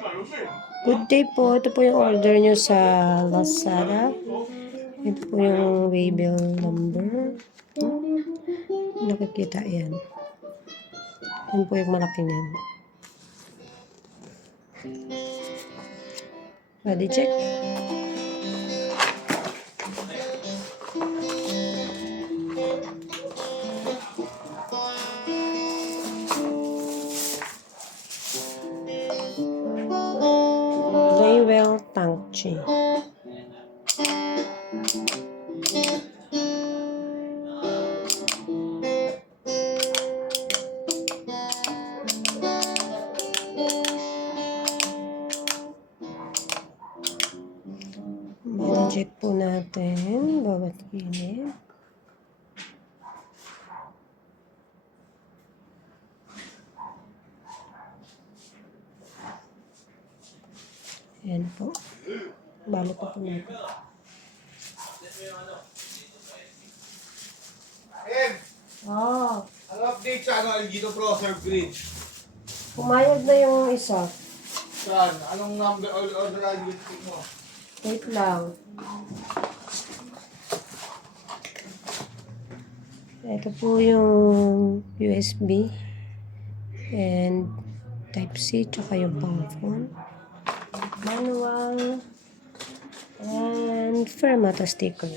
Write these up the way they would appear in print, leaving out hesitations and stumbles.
Good day po. Ito po yung order nyo sa Lazada. Ito po yung waybill number. Nakikita yan. Yan po yung malaki niyan. Body check. Laywell Tangchi. Check po natin bawat gilid. Ayan po. Balo pa po natin. Ano update sa Algito Pro Serve Grid? Pumayag na yung isa. Saan? Anong number order Algito mo? Wait lang. Ito po yung USB and Type-C tsaka yung pang phone. Manual and Fermata sticker.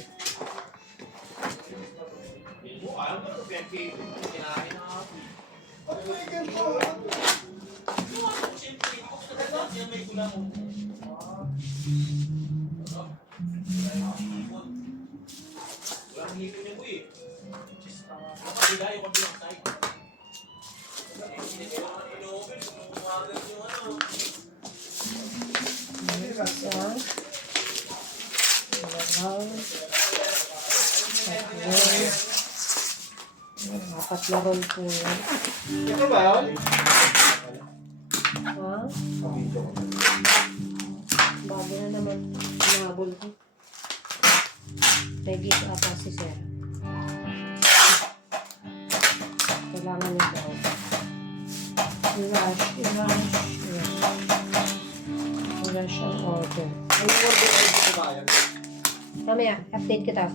Apat na roll po yan. Ito ba yun? Ha? Bago na naman nabol ko. May dito ata si Sir. Kailangan nito. I-rush ang order. Anong order Algito ba yan? Mamaya, update kita.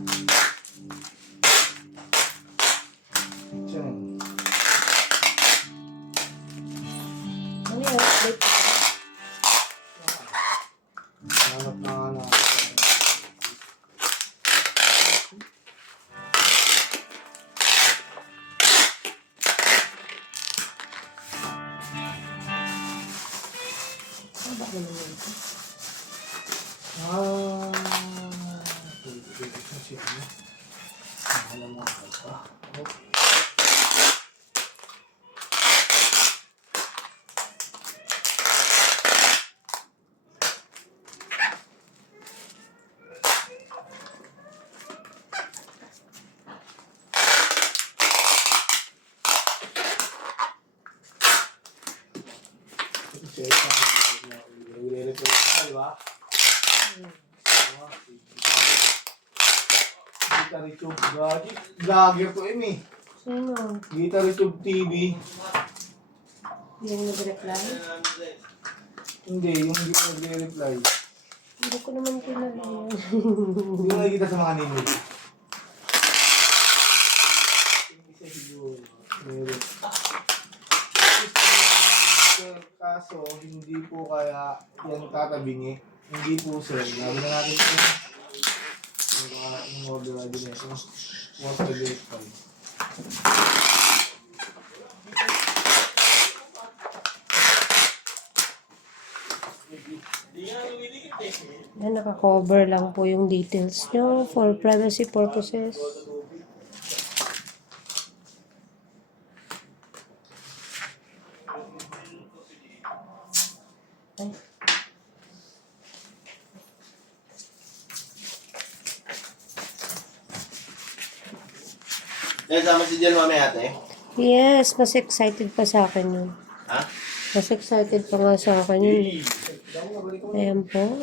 Ano yun? Update kita. Hanap na ano. Ano ba naman yun? Pwede na siya. Alam mo ako pa. Guitar YouTube, vlogger to eh. Sino? Guitar YouTube TV. Yung nag-reply? Hindi, yung hindi ko nag-reply. Hindi ko naman pinag-reply. Hindi ko nakikita sa mga name. Isa siguro. Meron. Kaso, hindi po kaya yan tatabingi. Hindi po sir. Labi na natin ito. Yung order na din ito. Water verify. Yan, naka-cover lang po yung details nyo for privacy purposes. Ay. Sama si Jan mamaya ate? Yes, mas excited pa sa akin yun. Ha? Mas excited pa nga sa akin yun. Ayan po.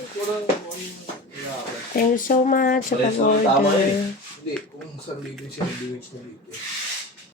Thank you so much sa pag-order. Hindi, kung saan bigyan siya, bigyan siya dito.